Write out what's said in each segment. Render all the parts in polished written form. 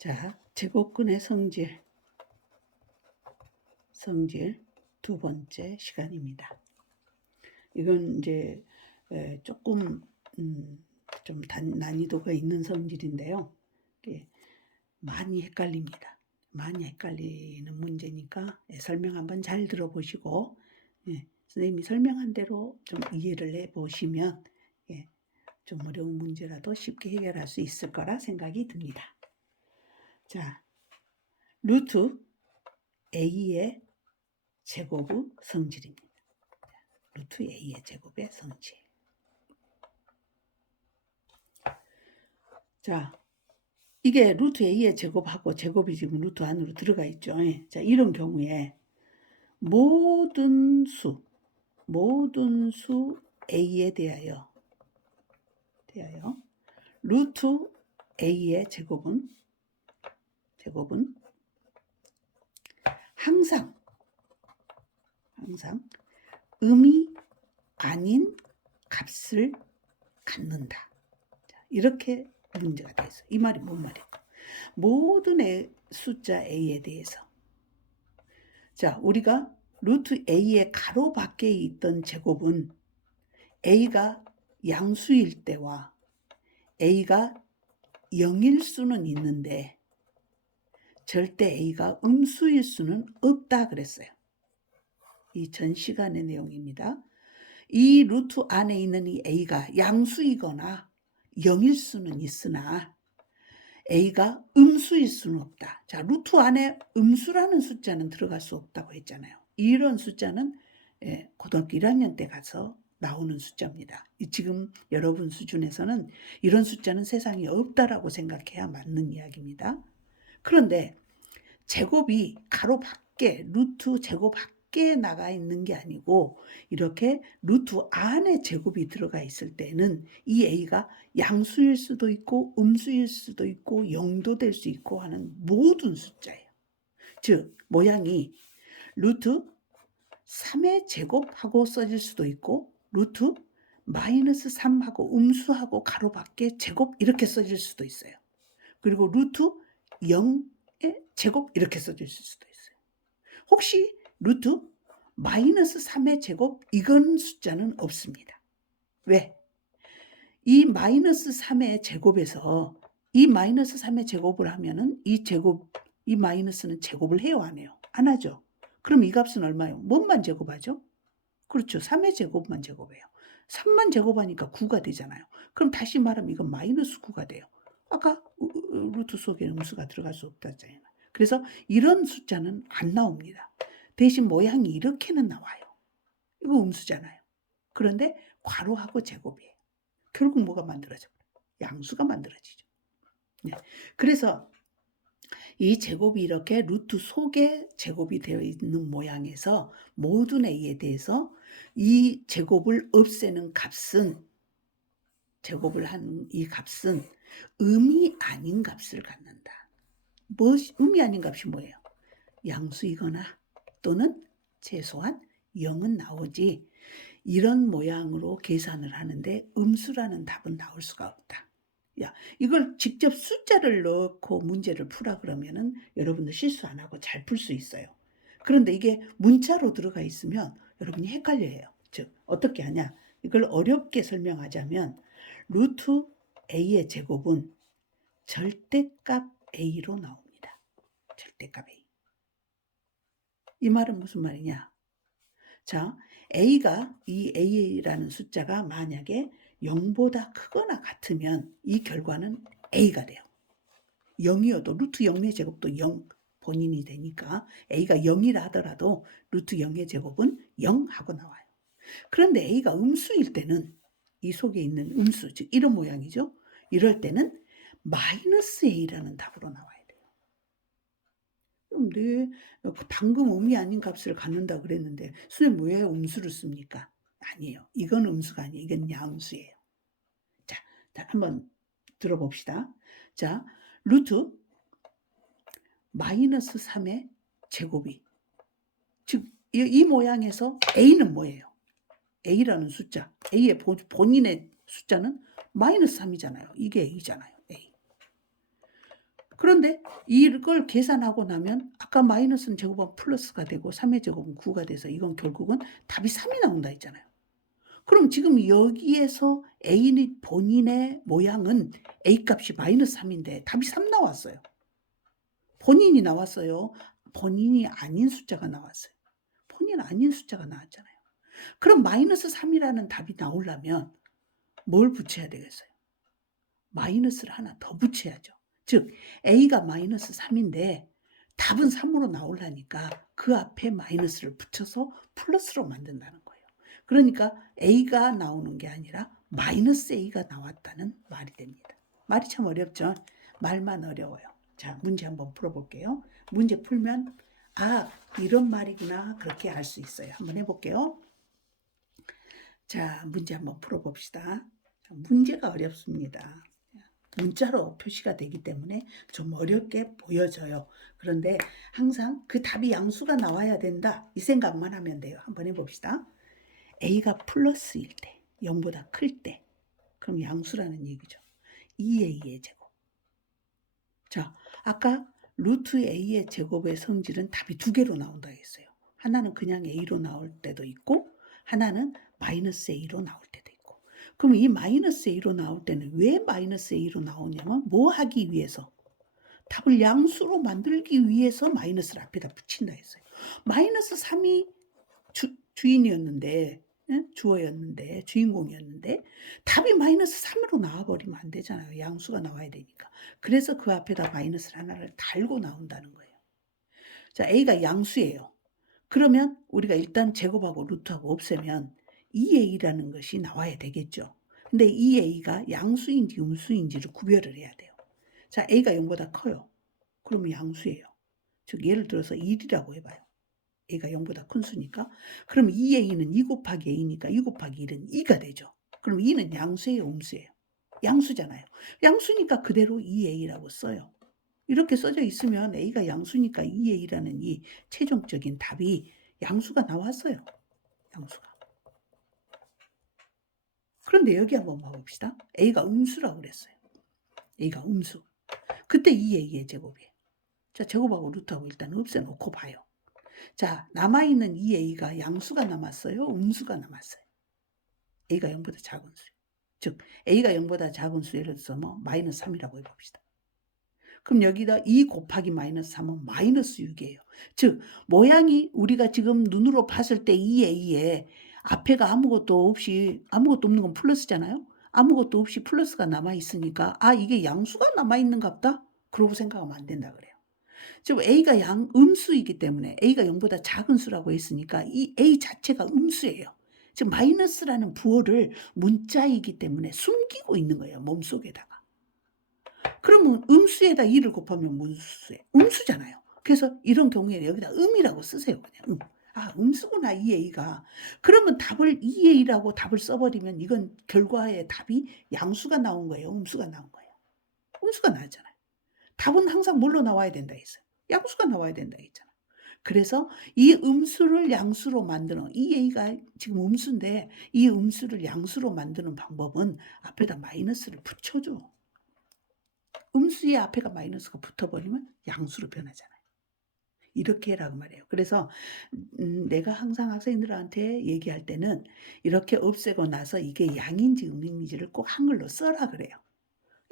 자, 제곱근의 성질 두 번째 시간입니다. 이건 이제 조금 좀 난이도가 있는 성질인데요. 많이 헷갈립니다. 많이 헷갈리는 문제니까 설명 한번 잘 들어보시고 선생님이 설명한 대로 좀 이해를 해보시면 좀 어려운 문제라도 쉽게 해결할 수 있을 거라 생각이 듭니다. 자, 루트 a의 제곱의 성질입니다. 루트 a의 제곱의 성질. 자, 이게 루트 a의 제곱하고 제곱이 지금 루트 안으로 들어가 있죠. 자, 이런 경우에 모든 수 a에 대하여 루트 a의 제곱은 항상 음이 아닌 값을 갖는다. 이렇게 문제가 되어 있어요. 이 말이 뭔 말이에요? 모든 숫자 a에 대해서 자, 우리가 루트 a의 가로 밖에 있던 제곱은 a가 양수일 때와 a가 0일 수는 있는데 절대 a가 음수일 수는 없다 그랬어요. 이 전 시간의 내용입니다. 이 루트 안에 있는 이 a가 양수이거나 0일 수는 있으나 a가 음수일 수는 없다. 자, 루트 안에 음수라는 숫자는 들어갈 수 없다고 했잖아요. 이런 숫자는 고등학교 1학년 때 가서 나오는 숫자입니다. 지금 여러분 수준에서는 이런 숫자는 세상에 없다라고 생각해야 맞는 이야기입니다. 그런데 제곱이 가로 밖에 루트 제곱 밖에 나가 있는 게 아니고 이렇게 루트 안에 제곱이 들어가 있을 때는 이 a가 양수일 수도 있고 음수일 수도 있고 0도 될 수 있고 하는 모든 숫자예요. 즉 모양이 루트 3의 제곱하고 써질 수도 있고 루트 마이너스 3하고 음수하고 가로 밖에 제곱 이렇게 써질 수도 있어요. 그리고 루트 0의 제곱 이렇게 써질 수도 있어요. 혹시 루트 마이너스 3의 제곱 이건 숫자는 없습니다. 왜? 이 마이너스 3의 제곱에서 이 마이너스 3의 제곱을 하면은 이 마이너스는 제곱을 해요, 안 해요? 안 하죠. 그럼 이 값은 얼마예요? 뭔만 제곱하죠? 그렇죠. 3의 제곱만 제곱해요. 3만 제곱하니까 9가 되잖아요. 그럼 다시 말하면 이건 마이너스 9가 돼요. 아까 루트 속에 음수가 들어갈 수 없다 했잖아요. 그래서 이런 숫자는 안 나옵니다. 대신 모양이 이렇게는 나와요. 이거 음수잖아요. 그런데 괄호하고 제곱이에요. 결국 뭐가 만들어져요? 양수가 만들어지죠. 네. 그래서 이 제곱이 이렇게 루트 속에 제곱이 되어 있는 모양에서 모든 a에 대해서 이 제곱을 없애는 값은 제곱을 한 이 값은 음이 아닌 값을 갖는다. 음이 아닌 값이 뭐예요? 양수이거나 또는 최소한 0은 나오지 이런 모양으로 계산을 하는데 음수라는 답은 나올 수가 없다. 야, 이걸 직접 숫자를 넣고 문제를 풀어 그러면은 여러분들 실수 안 하고 잘 풀 수 있어요. 그런데 이게 문자로 들어가 있으면 여러분이 헷갈려요. 즉 어떻게 하냐? 이걸 어렵게 설명하자면 루트 a의 제곱은 절대값 a로 나옵니다. 절대값 a. 이 말은 무슨 말이냐? 자, a가 이 a라는 숫자가 만약에 0보다 크거나 같으면 이 결과는 a가 돼요. 0이어도 루트 0의 제곱도 0 본인이 되니까 a가 0이라 하더라도 루트 0의 제곱은 0 하고 나와요. 그런데 a가 음수일 때는 이 속에 있는 음수, 즉 이런 모양이죠. 이럴 때는 마이너스 a라는 답으로 나와요. 네, 방금 음이 아닌 값을 갖는다 그랬는데 선생님 왜 음수를 씁니까? 아니에요. 이건 음수가 아니에요. 이건 양수예요. 자, 한번 들어봅시다. 자, 루트 마이너스 3의 제곱이 즉 이 모양에서 a는 뭐예요? a라는 숫자, a의 본인의 숫자는 마이너스 3이잖아요. 이게 a잖아요. a. 그런데 이걸 계산하고 나면 아까 마이너스는 제곱하면 플러스가 되고 3의 제곱은 9가 돼서 이건 결국은 답이 3이 나온다 했잖아요. 그럼 지금 여기에서 A는 본인의 모양은 A 값이 마이너스 3인데 답이 3 나왔어요. 본인이 나왔어요. 본인이 아닌 숫자가 나왔어요. 본인 아닌 숫자가 나왔잖아요. 그럼 마이너스 3이라는 답이 나오려면 뭘 붙여야 되겠어요? 마이너스를 하나 더 붙여야죠. 즉 A가 마이너스 3인데 답은 3으로 나오려니까 그 앞에 마이너스를 붙여서 플러스로 만든다는 거예요. 그러니까 A가 나오는 게 아니라 마이너스 A가 나왔다는 말이 됩니다. 말이 참 어렵죠. 말만 어려워요. 자, 문제 한번 풀어볼게요. 문제 풀면 아, 이런 말이구나 그렇게 알 수 있어요. 한번 해볼게요. 자, 문제 한번 풀어봅시다. 문제가 어렵습니다. 문자로 표시가 되기 때문에 좀 어렵게 보여져요. 그런데 항상 그 답이 양수가 나와야 된다 이 생각만 하면 돼요. 한번 해봅시다. A가 플러스일 때 0보다 클 때 그럼 양수라는 얘기죠. 2A의 제곱. 자, 아까 루트 A의 제곱의 성질은 답이 두 개로 나온다 했어요. 하나는 그냥 A로 나올 때도 있고 하나는 마이너스 A로 나올 때도 있고. 그럼 이 마이너스 A로 나올 때는 왜 마이너스 A로 나오냐면 뭐 하기 위해서? 답을 양수로 만들기 위해서 마이너스를 앞에다 붙인다 했어요. 마이너스 3이 주인이었는데 주어였는데 주인공이었는데 답이 마이너스 3으로 나와버리면 안 되잖아요. 양수가 나와야 되니까. 그래서 그 앞에다 마이너스 하나를 달고 나온다는 거예요. 자, A가 양수예요. 그러면 우리가 일단 제곱하고 루트하고 없애면 2A라는 것이 나와야 되겠죠. 근데 2A가 양수인지 음수인지를 구별을 해야 돼요. 자, A가 0보다 커요. 그러면 양수예요. 즉 예를 들어서 1이라고 해봐요. A가 0보다 큰 수니까. 그럼 2A는 2 곱하기 A니까 2 곱하기 1은 2가 되죠. 그럼 2는 양수예요, 음수예요? 양수잖아요. 양수니까 그대로 2A라고 써요. 이렇게 써져 있으면 A가 양수니까 2A라는 이 최종적인 답이 양수가 나왔어요. 양수가. 그런데 여기 한번 봐봅시다. A가 음수라고 그랬어요. A가 음수. 그때 2A의 제곱이에요. 자, 제곱하고 루트하고 일단 없애놓고 봐요. 자, 남아있는 2A가 양수가 남았어요? 음수가 남았어요? A가 0보다 작은 수. 즉 A가 0보다 작은 수 예를 들어서 뭐 마이너스 3이라고 해봅시다. 그럼 여기다 2 곱하기 마이너스 3은 마이너스 6이에요. 즉 모양이 우리가 지금 눈으로 봤을 때 2A에 앞에가 아무것도 없는 건 플러스잖아요. 아무것도 없이 플러스가 남아있으니까 아 이게 양수가 남아있는갑다? 그러고 생각하면 안 된다 그래요. 지금 A가 음수이기 때문에 A가 0보다 작은 수라고 했으니까 이 A 자체가 음수예요. 지금 마이너스라는 부호를 문자이기 때문에 숨기고 있는 거예요. 몸속에다가. 그러면 음수에다 2를 곱하면 무수에 음수잖아요. 그래서 이런 경우에 여기다 음이라고 쓰세요. 그냥 아 음수구나 2A가. 그러면 답을 2A라고 답을 써버리면 이건 결과의 답이 양수가 나온 거예요. 음수가 나온 거예요. 음수가 나왔잖아요. 답은 항상 뭘로 나와야 된다 했어요. 양수가 나와야 된다 했잖아. 그래서 이 음수를 양수로 만드는 이 A가 지금 음수인데 이 음수를 양수로 만드는 방법은 앞에다 마이너스를 붙여줘. 음수의 앞에가 마이너스가 붙어버리면 양수로 변하잖아요. 이렇게 해라고 말해요. 그래서 내가 항상 학생들한테 얘기할 때는 이렇게 없애고 나서 이게 양인지 음인지를 꼭 한글로 써라 그래요.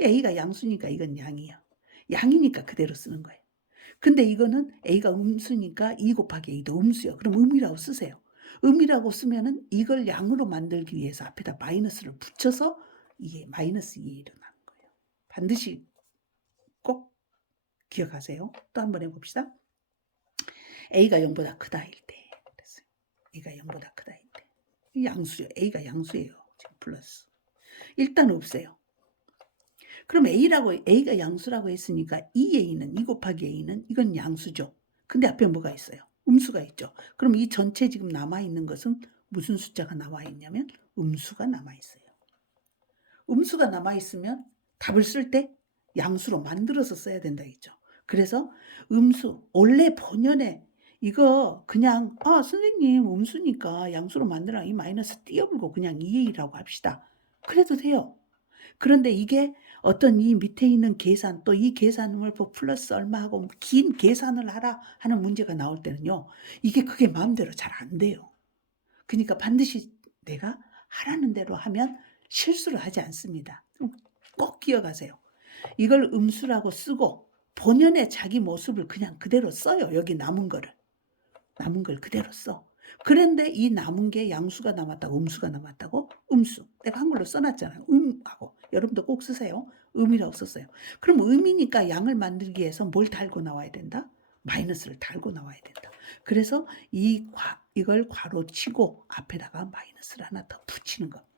A가 양수니까 이건 양이야. 양이니까 그대로 쓰는 거예요. 근데 이거는 A가 음수니까 2 곱하기 A도 음수요. 그럼 음이라고 쓰세요. 음이라고 쓰면은 이걸 양으로 만들기 위해서 앞에다 마이너스를 붙여서 이게 마이너스 2에 일어나는 거예요. 반드시 꼭 기억하세요. 또 한번 해봅시다. A가 0보다 크다일 때 그랬어요. A가 0보다 크다일 때. 양수요. A가 양수예요. 지금 플러스. 일단 없애요. 그럼 A가 양수라고 했으니까 2A는 2 곱하기 A는 이건 양수죠. 근데 앞에 뭐가 있어요? 음수가 있죠. 그럼 이 전체 지금 남아있는 것은 무슨 숫자가 남아있냐면 음수가 남아있어요. 음수가 남아있으면 답을 쓸 때 양수로 만들어서 써야 된다 했죠. 그래서 음수, 원래 본연에 이거 그냥 선생님 음수니까 양수로 만들어 이 마이너스 띄어불고 그냥 2A라고 합시다. 그래도 돼요. 그런데 이게 어떤 이 밑에 있는 계산 또 이 계산을 뭐 플러스 얼마하고 긴 계산을 하라 하는 문제가 나올 때는요. 이게 그게 마음대로 잘 안 돼요. 그러니까 반드시 내가 하라는 대로 하면 실수를 하지 않습니다. 꼭 기억하세요. 이걸 음수라고 쓰고 본연의 자기 모습을 그냥 그대로 써요. 여기 남은 거를. 남은 걸 그대로 써. 그런데 이 남은 게 양수가 남았다고 음수가 남았다고? 음수. 내가 한글로 써 놨잖아요. 하고. 여러분도 꼭 쓰세요. 음이라고 썼어요. 그럼 음이니까 양을 만들기 위해서 뭘 달고 나와야 된다? 마이너스를 달고 나와야 된다. 그래서 이걸 괄호 치고 앞에다가 마이너스를 하나 더 붙이는 겁니다.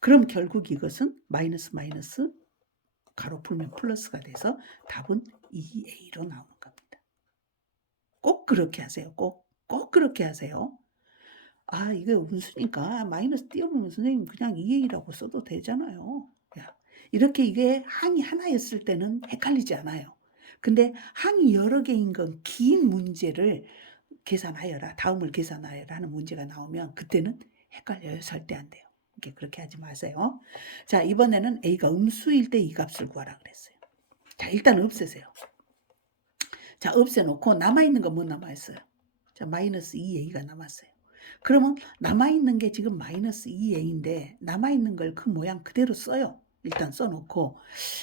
그럼 결국 이것은 마이너스 마이너스 가로 풀면 플러스가 돼서 답은 2A로 나오는 겁니다. 꼭 그렇게 하세요. 꼭 그렇게 하세요. 아, 이게 음수니까 마이너스 띄워보면 선생님 그냥 2A라고 써도 되잖아요. 야, 이렇게 이게 항이 하나였을 때는 헷갈리지 않아요. 근데 항이 여러 개인 건 긴 문제를 계산하여라, 다음을 계산하여라 하는 문제가 나오면 그때는 헷갈려요. 절대 안 돼요. 그렇게 하지 마세요. 자, 이번에는 A가 음수일 때 이 값을 구하라 그랬어요. 자, 일단 없애세요. 자, 없애놓고 남아있는 건 뭐 남아있어요? 자, 마이너스 2A가 남았어요. 그러면 남아있는 게 지금 마이너스 2A인데 남아있는 걸 그 모양 그대로 써요. 일단 써놓고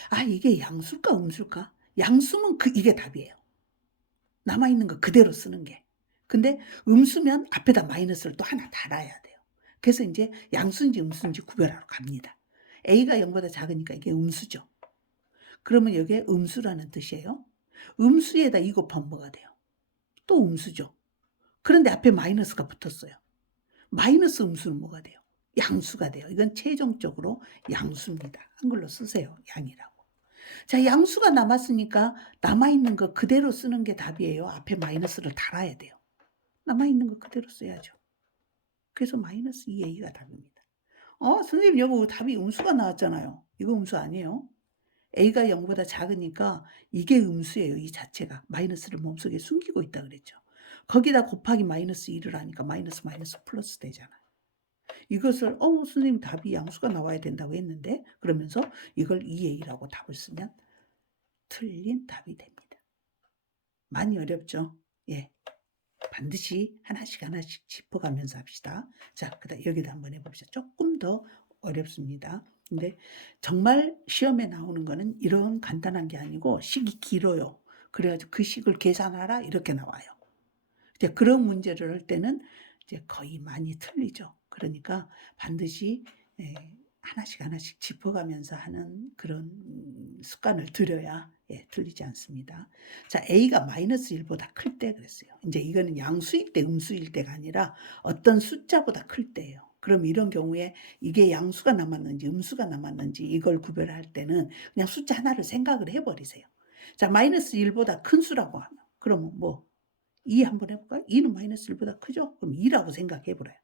아, 이게 양수일까 음수일까? 양수면 이게 답이에요. 남아있는 거 그대로 쓰는 게. 근데 음수면 앞에다 마이너스를 또 하나 달아야 돼요. 그래서 이제 양수인지 음수인지 구별하러 갑니다. A가 0보다 작으니까 이게 음수죠. 그러면 여기에 음수라는 뜻이에요. 음수에다 2 곱하면 뭐가 돼요? 또 음수죠. 그런데 앞에 마이너스가 붙었어요. 마이너스 음수는 뭐가 돼요? 양수가 돼요. 이건 최종적으로 양수입니다. 한글로 쓰세요. 양이라고. 자, 양수가 남았으니까 남아있는 거 그대로 쓰는 게 답이에요. 앞에 마이너스를 달아야 돼요. 남아있는 거 그대로 써야죠. 그래서 마이너스 2A가 답입니다. 선생님 여보 답이 음수가 나왔잖아요. 이거 음수 아니에요? A가 0보다 작으니까 이게 음수예요. 이 자체가. 마이너스를 몸속에 숨기고 있다 그랬죠. 거기다 곱하기 마이너스 2를 하니까 마이너스 마이너스 플러스 되잖아요. 이것을 선생님 답이 양수가 나와야 된다고 했는데 그러면서 이걸 2A라고 답을 쓰면 틀린 답이 됩니다. 많이 어렵죠? 예. 반드시 하나씩 하나씩 짚어가면서 합시다. 자, 그다음 여기다 한번 해봅시다. 조금 더 어렵습니다. 근데 정말 시험에 나오는 거는 이런 간단한 게 아니고 식이 길어요. 그래가지고 그 식을 계산하라 이렇게 나와요. 이제 그런 문제를 할 때는 이제 거의 많이 틀리죠. 그러니까 반드시 하나씩 하나씩 짚어가면서 하는 그런 습관을 들여야 틀리지 않습니다. 자, A가 마이너스 1보다 클 때 그랬어요. 이제 이거는 양수일 때 음수일 때가 아니라 어떤 숫자보다 클 때예요. 그럼 이런 경우에 이게 양수가 남았는지 음수가 남았는지 이걸 구별할 때는 그냥 숫자 하나를 생각을 해버리세요. 자, 마이너스 1보다 큰 수라고 하면 그러면 뭐 2 한번 해볼까요? 2는 마이너스 1보다 크죠? 그럼 2라고 생각해보래요.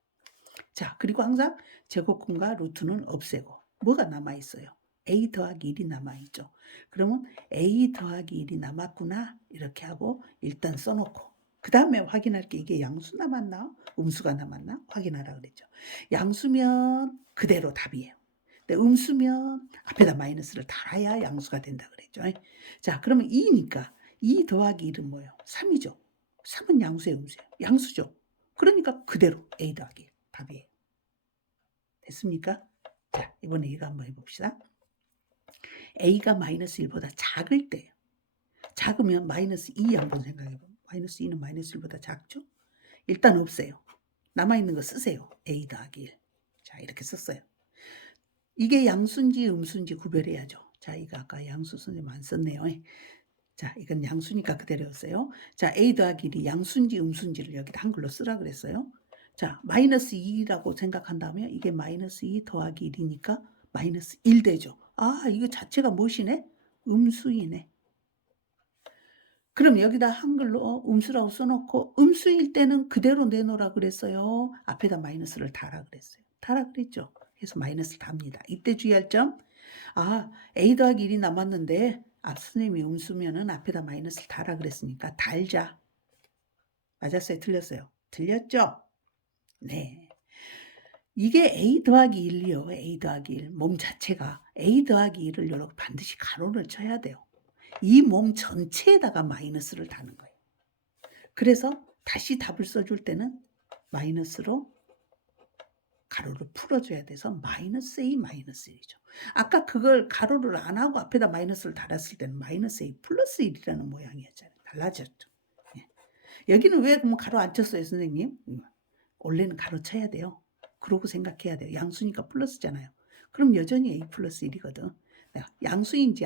자, 그리고 항상 제곱근과 루트는 없애고 뭐가 남아있어요? A 더하기 1이 남아있죠. 그러면 A 더하기 1이 남았구나 이렇게 하고 일단 써놓고 그 다음에 확인할 게 이게 양수 남았나? 음수가 남았나? 확인하라 그랬죠. 양수면 그대로 답이에요. 근데 음수면 앞에다 마이너스를 달아야 양수가 된다 그랬죠. 자, 그러면 2니까 2 더하기 1은 뭐예요? 3이죠. 3은 양수예요, 음수예요? 양수죠. 그러니까 그대로 A 더하기 1 답이에요. 됐습니까? 자, 이번에 이거 한번 해봅시다. A가 마이너스 1보다 작을 때예요. 작으면 마이너스 2 한번 생각해보면 마이너스 2는 마이너스 1보다 작죠? 일단 없애요. 남아있는 거 쓰세요. A 더하기 1. 자, 이렇게 썼어요. 이게 양수인지 음수인지 구별해야죠. 자, 이거 아까 양수 선생님 안 썼네요. 자, 이건 양수니까 그대로였어요. 자, A 더하기 1이 양수인지 음수인지를 여기다 한글로 쓰라 그랬어요. 자, 마이너스 2라고 생각한다면 이게 마이너스 2 더하기 1이니까 마이너스 1 되죠. 아, 이거 자체가 무엇이네? 음수이네. 그럼 여기다 한글로 음수라고 써놓고 음수일 때는 그대로 내놓으라 그랬어요. 앞에다 마이너스를 달아 그랬어요. 달아 그랬죠. 그래서 마이너스를 답니다. 이때 주의할 점. 아, A 더하기 1이 남았는데 선생님이 음수면은 앞에다 마이너스를 달아 그랬으니까 달자. 맞았어요? 틀렸어요? 틀렸죠? 네. 이게 A 더하기 1이요. A 더하기 1. 몸 자체가 A 더하기 1을 이렇게 반드시 가로를 쳐야 돼요. 이 몸 전체에다가 마이너스를 다는 거예요. 그래서 다시 답을 써줄 때는 마이너스로 가로를 풀어줘야 돼서 마이너스 A 마이너스 1이죠. 아까 그걸 가로를 안 하고 앞에다 마이너스를 달았을 때는 마이너스 A 플러스 1이라는 모양이었잖아요. 달라졌죠. 예. 여기는 왜 그럼 가로 안 쳤어요, 선생님? 원래는 가로 쳐야 돼요. 그러고 생각해야 돼요. 양수니까 플러스잖아요. 그럼 여전히 A 플러스 1이거든. 양수인지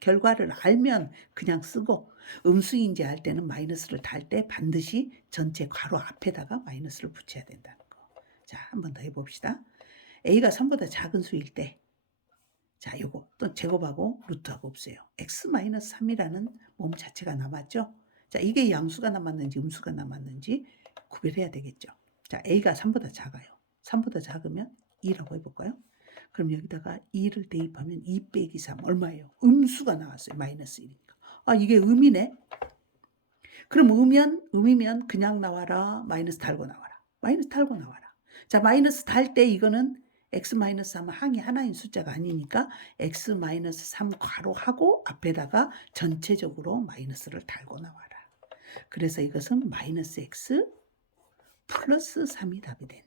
결과를 알면 그냥 쓰고, 음수인지 알 때는 마이너스를 달 때 반드시 전체 괄호 앞에다가 마이너스를 붙여야 된다는 거. 자, 한 번 더 해봅시다. A가 3보다 작은 수일 때, 자, 요거 또 제곱하고 루트하고 없애요. x-3이라는 몸 자체가 남았죠. 자, 이게 양수가 남았는지 음수가 남았는지 구별해야 되겠죠. 자, A가 3보다 작아요. 3보다 작으면 2라고 해볼까요? 그럼 여기다가 2를 대입하면 2 빼기 3 얼마예요? 음수가 나왔어요. 마이너스 1이니까. 아, 이게 음이네. 그럼 음이면 그냥 나와라. 마이너스 달고 나와라. 마이너스 달고 나와라. 자, 마이너스 달 때 이거는 x-3은 항이 하나인 숫자가 아니니까 x-3 괄호하고 앞에다가 전체적으로 마이너스를 달고 나와라. 그래서 이것은 마이너스 x 플러스 3이 답이 된다.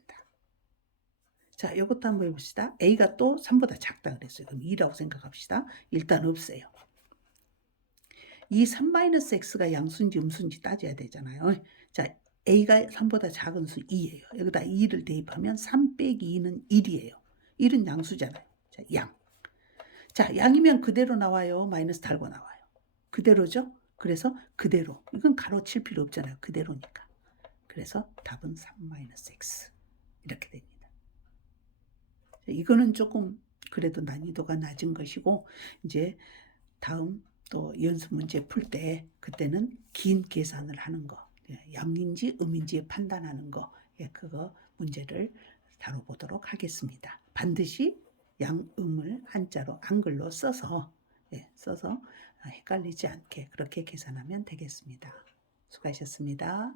자, 이것도 한번 해봅시다. A가 또 3보다 작다 그랬어요. 그럼 2라고 생각합시다. 일단 없애요. 이 3-x가 양수인지 음수인지 따져야 되잖아요. 자, A가 3보다 작은 수 2예요. 여기다 2를 대입하면 3 빼기 2는 1이에요. 1은 양수잖아요. 자, 양. 자, 양이면 그대로 나와요. 마이너스 달고 나와요. 그대로죠? 그래서 그대로. 이건 가로 칠 필요 없잖아요. 그대로니까. 그래서 답은 3-x. 이렇게 됩니다. 이거는 조금 그래도 난이도가 낮은 것이고, 이제 다음 또 연습 문제 풀 때 그때는 긴 계산을 하는 거, 양인지 음인지 판단하는 거, 그거 문제를 다뤄보도록 하겠습니다. 반드시 양음을 한자로 한글로 써서 헷갈리지 않게 그렇게 계산하면 되겠습니다. 수고하셨습니다.